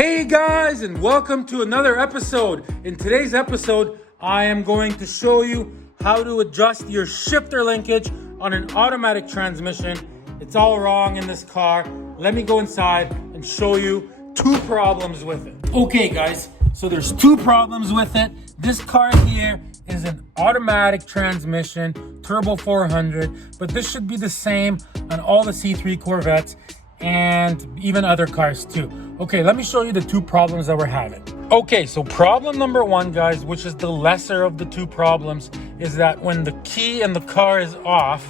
Hey guys, and welcome to another episode. In today's episode, I am going to show you how to adjust your shifter linkage on an automatic transmission. It's all wrong in this car. Let me go inside and show you two problems with it. Okay guys, so there's two problems with it. This car here is an automatic transmission, turbo 400, but this should be the same on all the C3 Corvettes and even other cars too. Okay, let me show you the two problems that we're having. Okay, so problem number one, guys, which is the lesser of the two problems, is that when the key in the car is off,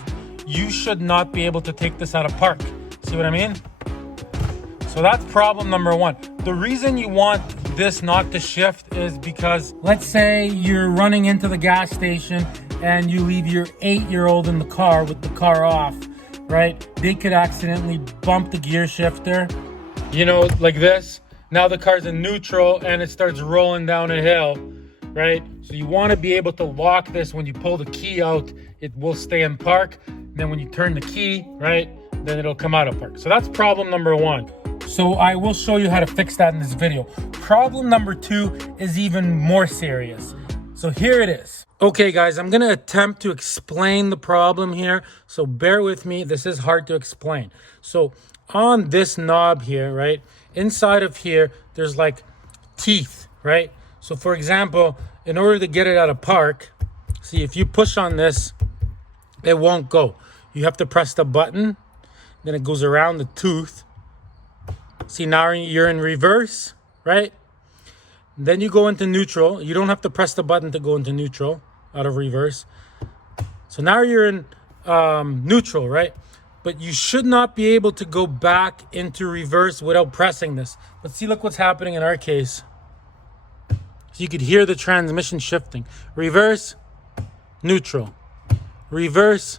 you should not be able to take this out of park. See what I mean? So that's problem number one. The reason you want this not to shift is because, let's say you're running into the gas station and you leave your 8-year-old in the car with the car off, right? They could accidentally bump the gear shifter, you know, like this. Now the car's in neutral and it starts rolling down a hill, right? So you want to be able to lock this. When you pull the key out, it will stay in park. Then when you turn the key, right, then it'll come out of park. So that's problem number one. So I will show you how to fix that in this video. Problem number two is even more serious. So here it is. Okay guys, I'm gonna attempt to explain the problem here, so bear with me. This is hard to explain. So on this knob here, right, inside of here, there's like teeth, right? So for example, in order to get it out of park, see, if you push on this, it won't go. You have to press the button, then it goes around the tooth. See, now you're in reverse, right? Then you go into neutral. You don't have to press the button to go into neutral out of reverse. So now you're in neutral, right? But you should not be able to go back into reverse without pressing this. But see, look what's happening in our case. So you could hear the transmission shifting. Reverse, neutral. Reverse,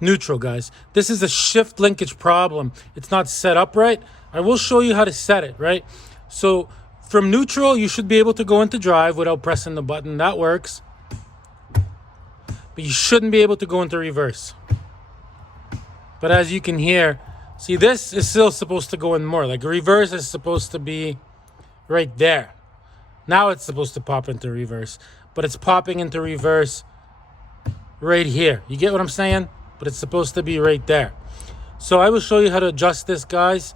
neutral, guys. This is a shift linkage problem. It's not set up right. I will show you how to set it, right? So from neutral, you should be able to go into drive without pressing the button. That works. But you shouldn't be able to go into reverse. But as you can hear, see, this is still supposed to go in more. Like reverse is supposed to be right there. Now it's supposed to pop into reverse. But it's popping into reverse right here. You get what I'm saying? But it's supposed to be right there. So I will show you how to adjust this, guys.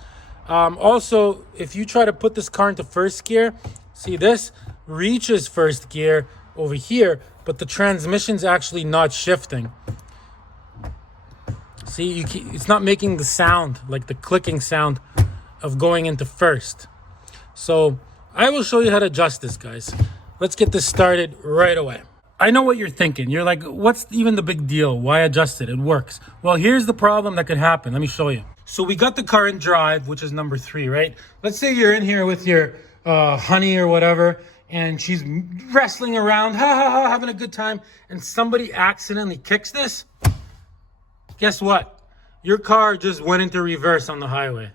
Also, if you try to put this car into first gear, see, this reaches first gear over here, but the transmission's actually not shifting. See, it's not making the sound, like the clicking sound of going into first. So I will show you how to adjust this, guys. Let's get this started right away. I know what you're thinking. You're like, what's even the big deal? Why adjust it? It works. Well, here's the problem that could happen. Let me show you. So we got the car in drive, which is number 3, right? Let's say you're in here with your honey or whatever, and she's wrestling around, having a good time, and somebody accidentally kicks this. Guess what? Your car just went into reverse on the highway.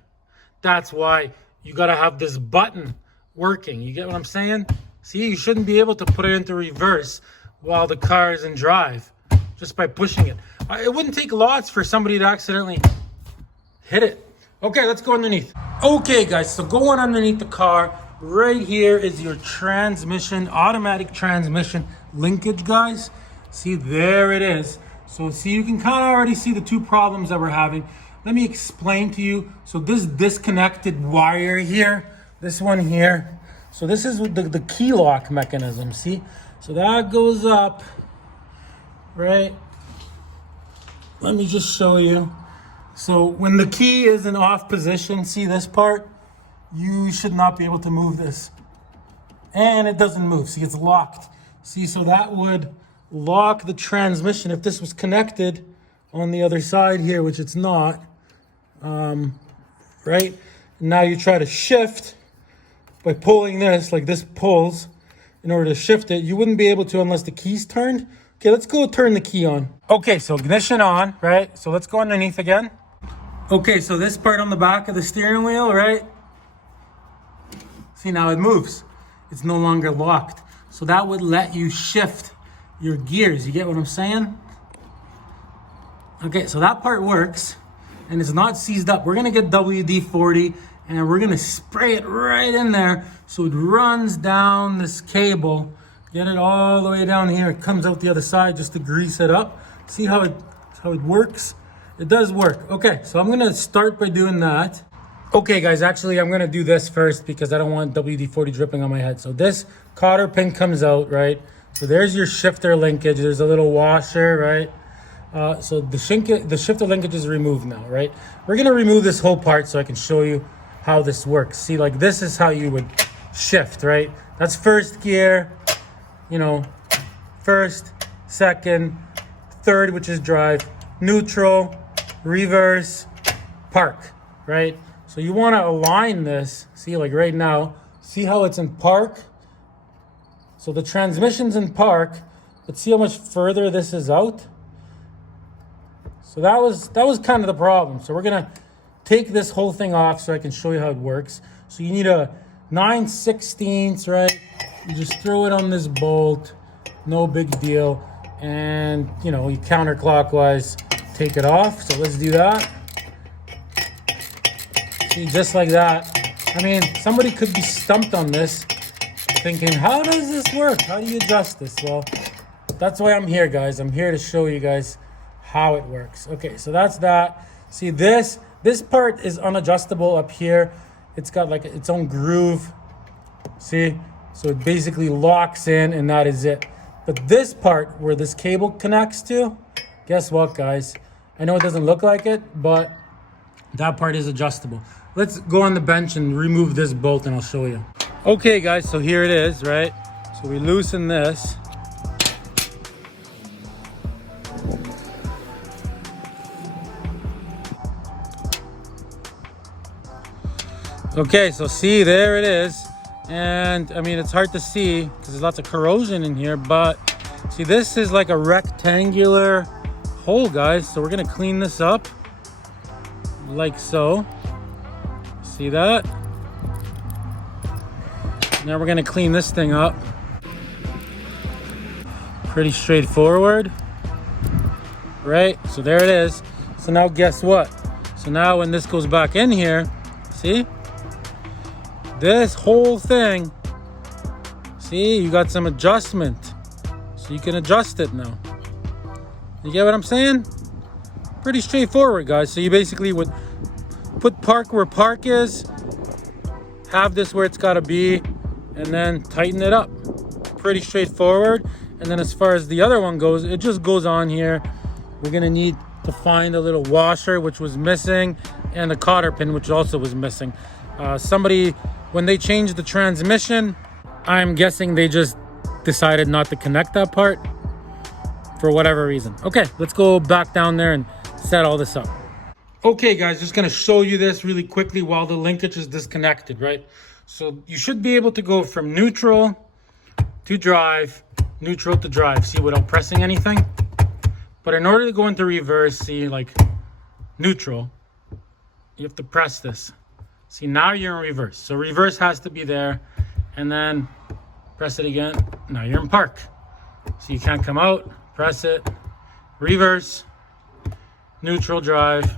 That's why you got to have this button working. You get what I'm saying? See, you shouldn't be able to put it into reverse while the car is in drive just by pushing it. It wouldn't take lots for somebody to accidentally hit it. Okay, let's go underneath. Okay, guys, so going underneath the car, right here is your transmission, automatic transmission linkage, guys. See, there it is. So see, you can kind of already see the two problems that we're having. Let me explain to you. So this disconnected wire here, this one here. So this is the key lock mechanism, see? So that goes up, right? Let me just show you. So when the key is in off position, see this part? You should not be able to move this. And it doesn't move, see, it's locked. See, so that would lock the transmission if this was connected on the other side here, which it's not, right? Now you try to shift by pulling this, like this pulls, in order to shift it. You wouldn't be able to unless the key's turned. Okay, let's go turn the key on. Okay, so ignition on, right? So let's go underneath again. Okay, so this part on the back of the steering wheel, right? See, now it moves. It's no longer locked. So that would let you shift your gears. You get what I'm saying? Okay, so that part works and it's not seized up. We're gonna get WD-40 and we're gonna spray it right in there so it runs down this cable. Get it all the way down here. It comes out the other side just to grease it up. See how it works? It does work. Okay, so I'm gonna start by doing that. Okay guys, actually I'm gonna do this first because I don't want WD-40 dripping on my head. So this cotter pin comes out, right? So there's your shifter linkage. There's a little washer, right? So the shifter linkage is removed now, right? We're gonna remove this whole part so I can show you how this works. See, like this is how you would shift, right? That's first gear, you know, first, second, third, which is drive, neutral, reverse, park, right? So you want to align this. See, like right now, see how it's in park? So the transmission's in park, but see how much further this is out? So that was kind of the problem. So we're gonna take this whole thing off so I can show you how it works. So you need a 9/16, right? You just throw it on this bolt, no big deal. And you know, you counterclockwise take it off. So let's do that. See, just like that. I mean, somebody could be stumped on this, thinking, how does this work? How do you adjust this? Well, that's why I'm here, guys. I'm here to show you guys how it works. Okay, so that's that. See, this part is unadjustable up here. It's got like its own groove. See? So it basically locks in and that is it. But this part where this cable connects to, guess what, guys? I know it doesn't look like it, but that part is adjustable. Let's go on the bench and remove this bolt and I'll show you. Okay, guys, so here it is, right? So we loosen this. Okay, so see, there it is. And I mean, it's hard to see because there's lots of corrosion in here, but see, this is like a rectangular hole, guys. So we're gonna clean this up like so. See that? Now we're gonna clean this thing up. Pretty straightforward, right? So there it is. So now guess what? So now when this goes back in here, see? This whole thing, see, you got some adjustment. So you can adjust it now. You get what I'm saying? Pretty straightforward, guys. So you basically would put park where park is, have this where it's gotta be, and then tighten it up. Pretty straightforward. And then as far as the other one goes, it just goes on here. We're gonna need to find a little washer, which was missing, and a cotter pin, which also was missing. Somebody, when they changed the transmission, I'm guessing they just decided not to connect that part for whatever reason. Okay, let's go back down there and set all this up. Okay, guys, just gonna show you this really quickly while the linkage is disconnected, right? So you should be able to go from neutral to drive, neutral to drive, see, without pressing anything. But in order to go into reverse, see, like neutral, you have to press this. See, now you're in reverse. So reverse has to be there, and then press it again. Now you're in park. So you can't come out, press it, reverse, neutral, drive,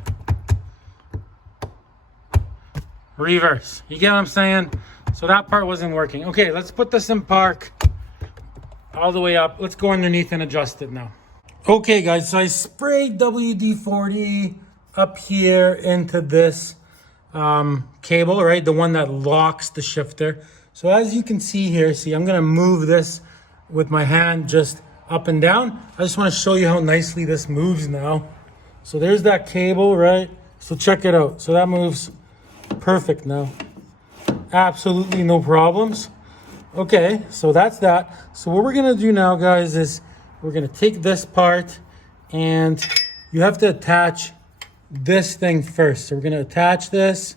reverse. You get what I'm saying? So that part wasn't working. Okay, let's put this in park all the way up. Let's go underneath and adjust it now. Okay, guys, so I sprayed WD-40 up here into this cable, right? The one that locks the shifter. So as you can see here, see, I'm gonna move this with my hand just up and down. I just wanna show you how nicely this moves now. So there's that cable, right? So check it out. So that moves perfect now. Absolutely no problems. Okay, so that's that. So what we're gonna do now, guys, is we're gonna take this part and you have to attach this thing first. So we're gonna attach this.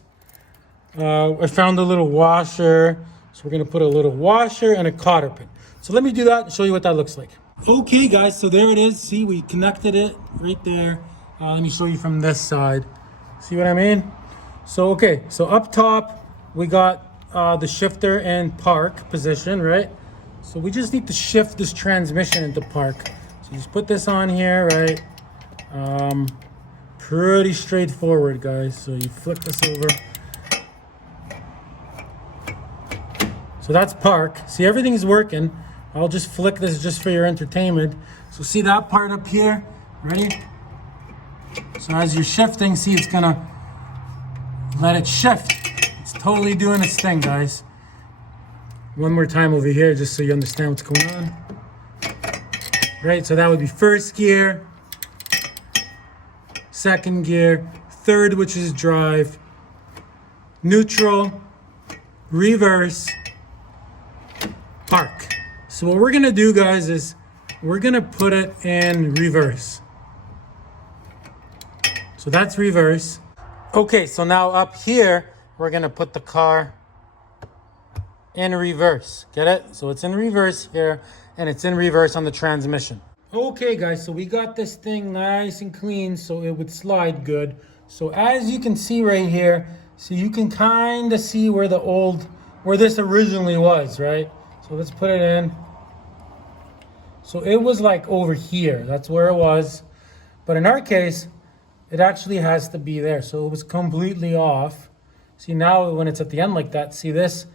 I found a little washer. So we're gonna put a little washer and a cotter pin. So let me do that and show you what that looks like. Okay, guys, so there it is. See, we connected it right there. Let me show you from this side. See what I mean? So, okay, so up top, we got the shifter in park position, right? So we just need to shift this transmission into park. So you just put this on here, right? Pretty straightforward, guys. So you flip this over. So that's park. See, everything's working. I'll just flick this just for your entertainment. So see that part up here? Ready? So as you're shifting, see, it's gonna let it shift. It's totally doing its thing, guys. One more time over here, just so you understand what's going on. Right, so that would be first gear, second gear, third, which is drive, neutral, reverse, park. So what we're gonna do, guys, is we're gonna put it in reverse. So that's reverse. Okay, so now up here, we're gonna put the car in reverse. Get it? So it's in reverse here, and it's in reverse on the transmission. Okay, guys, so we got this thing nice and clean so it would slide good. So as you can see right here, so you can kind of see where this originally was, right? So let's put it in. So it was like over here. That's where it was. But in our case, it actually has to be there. So it was completely off. See, now when it's at the end like that, see this?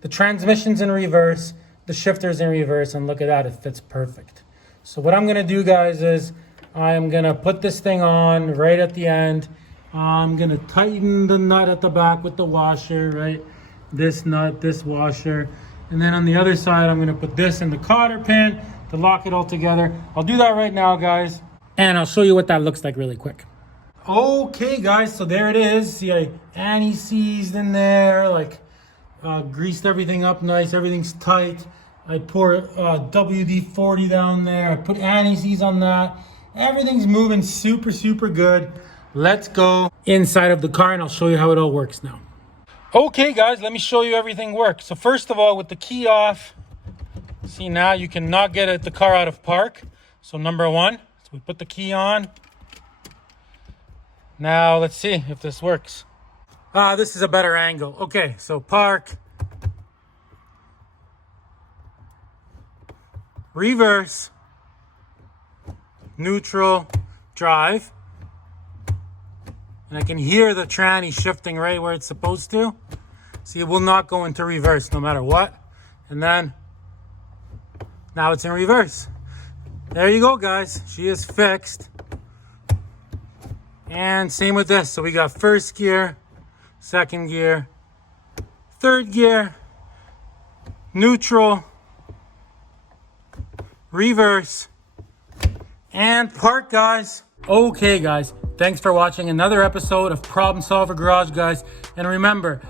The transmission's in reverse, the shifter's in reverse, and look at that, it fits perfect. So what I'm gonna do, guys, is I'm gonna put this thing on right at the end. I'm gonna tighten the nut at the back with the washer, right? This nut, this washer. And then on the other side, I'm gonna put this in the cotter pin to lock it all together. I'll do that right now, guys. And I'll show you what that looks like really quick. Okay, guys, so there it is. See, I anti-seized in there, like greased everything up nice. Everything's tight. I pour WD-40 down there. I put anti-seize on that. Everything's moving super, super good. Let's go inside of the car and I'll show you how it all works now. Okay, guys, let me show you everything works. So first of all, with the key off, see, now you cannot get the car out of park. So number one, so we put the key on. Now let's see if this works. This is a better angle. Okay, so park, reverse, neutral, drive. And I can hear the tranny shifting right where it's supposed to. See, it will not go into reverse no matter what. And then, now it's in reverse. There you go, guys. She is fixed. And same with this. So we got first gear, second gear, third gear, neutral, reverse, and park, guys. Okay, guys, thanks for watching another episode of Problem Solver Garage, guys. And remember,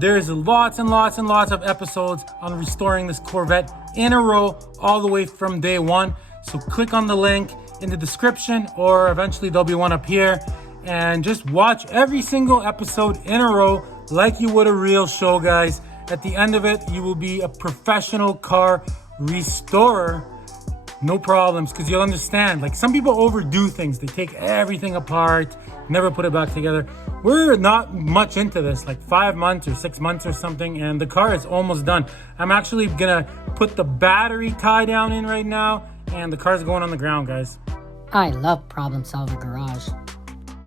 there's lots and lots and lots of episodes on restoring this Corvette in a row all the way from day one. So click on the link in the description, or eventually there'll be one up here, and just watch every single episode in a row like you would a real show, guys. At the end of it, you will be a professional car restorer. No problems, because you'll understand, like, some people overdo things. They take everything apart, never put it back together. We're not much into this, like 5 months or 6 months or something, and the car is almost done. I'm actually gonna put the battery tie down in right now, and the car's going on the ground, guys. I love Problem Solver Garage.